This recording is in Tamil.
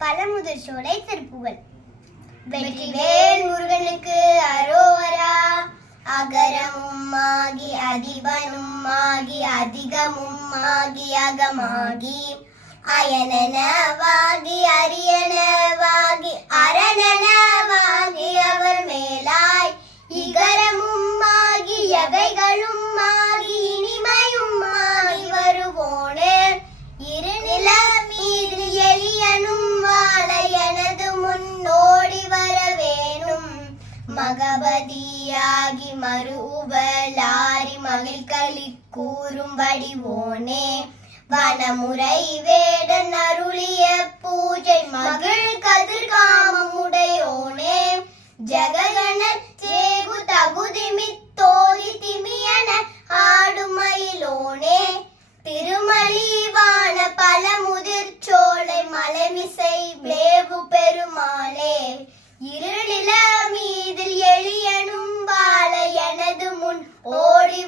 பழமுதிர் சோலை திருப்புகழ். வெற்றிவேல் முருகனுக்கு அரோகரா. அகரமும் ஆகி அதிபனும் ஆகி அதிகமும் ஆகி அகமாகி அயனனவாகி அரியனவாகி அரணனவாகி அவர் மேலாய் இகரமும் ஆகி எவைகளும் ஆகி இனிமையும் ஆகி வருவோனே. இருநில மீது எளியனும் வாழ எனது முன்னோடி வர வேணும். மகபதியாகி மறுபலாரி மகிழ்களி கூறும் வடிவோனே. வனமுறை வேடன் அருளிய பூஜை மகிழ் கதிர்காமமுடையோனே. ஜககண சேகு தகுதிமித்தோகி திமியன ஆடுமயிலோனே. திருமலிவான பழமுதிர் சோலை மலைமிசை வேவு பெருமாளே. இருநில மீதில் எளியனும் வாழ எனது முன் ஓடி